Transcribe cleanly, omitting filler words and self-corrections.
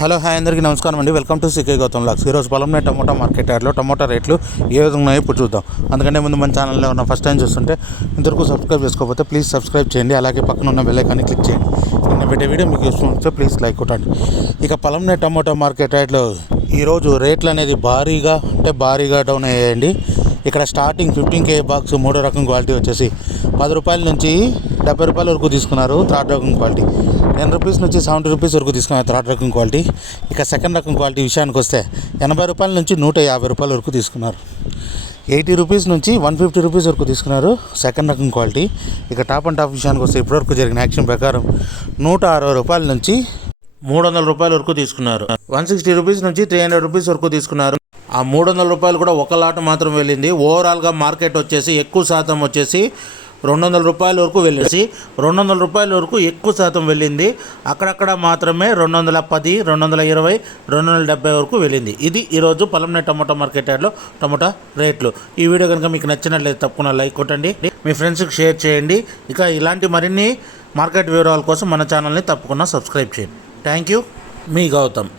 Hello hi అందరికీ నమస్కారం అండి. వెల్కమ్ టు సికే గౌతమ్ లాక్స్. ఈరోజు పొలంనే టమోటా మార్కెట్ యార్డ్లో టమోటా రేట్లు ఏ విధంగా ఉన్నాయో ఇప్పుడు చూద్దాం. అందుకంటే ముందు మన ఛానల్లో ఉన్న ఫస్ట్ టైం చూస్తుంటే ఇంతవరకు సబ్స్క్రైబ్ చేసుకోకపోతే ప్లీజ్ సబ్స్క్రైబ్ చేయండి. అలాగే పక్కన ఉన్న బెల్ ఐకాన్ని క్లిక్ చేయండి. నిన్న పెట్టే వీడియో మీకు యూస్ఫుల్ వస్తే ప్లీజ్ లైక్ కొట్టండి. ఇక పొలంనే టమోటా మార్కెట్ యార్డ్లో ఈరోజు రేట్లు అనేది భారీగా డౌన్ అయ్యాయండి. ఇక్కడ స్టార్టింగ్ 15K బాక్స్ మూడో రకం క్వాలిటీ వచ్చేసి 10 రూపాయల నుంచి 70 రూపాయల వరకు తీసుకున్నారు. థర్డ్ రకం క్వాలిటీ 10 రూపీస్ నుంచి 70 రూపీస్ వరకు తీసుకున్నారు థర్డ్ రకం క్వాలిటీ. ఇక సెకండ్ రకం క్వాలిటీ విషయానికి వస్తే 80 రూపాయల నుంచి 150 రూపాయల వరకు తీసుకున్నారు. 80 రూపీస్ నుంచి 150 రూపీస్ వరకు తీసుకున్నారు సెకండ్ రకం క్వాలిటీ. ఇక టాప్ అండ్ టాప్ విషయానికి వస్తే ఇప్పటివరకు జరిగిన యాక్షన్ ప్రకారం 160 రూపాయల నుంచి 300 రూపాయల వరకు తీసుకున్నారు. 160 రూపీస్ నుంచి 300 రూపీస్ వరకు తీసుకున్నారు. ఆ 300 రూపాయలు కూడా ఒక లాట్ మాత్రం వెళ్ళింది. ఓవరాల్గా మార్కెట్ వచ్చేసి ఎక్కువ శాతం వచ్చేసి 200 రూపాయల వరకు వెళ్ళేసి 200 రూపాయల వరకు ఎక్కువ శాతం వెళ్ళింది. అక్కడక్కడ మాత్రమే 210, 220, 270 వరకు వెళ్ళింది. ఇది ఈరోజు పొలంనే టమోటా మార్కెట్ యార్డ్లో టమోటా రేట్లు. ఈ వీడియో కనుక మీకు నచ్చినట్లయితే తప్పకుండా లైక్ కొట్టండి, మీ ఫ్రెండ్స్కి షేర్ చేయండి. ఇక ఇలాంటి మరిన్ని మార్కెట్ వివరాల కోసం మన ఛానల్ని తప్పకుండా సబ్స్క్రైబ్ చేయండి. థ్యాంక్ యూ, మీ గౌతమ్.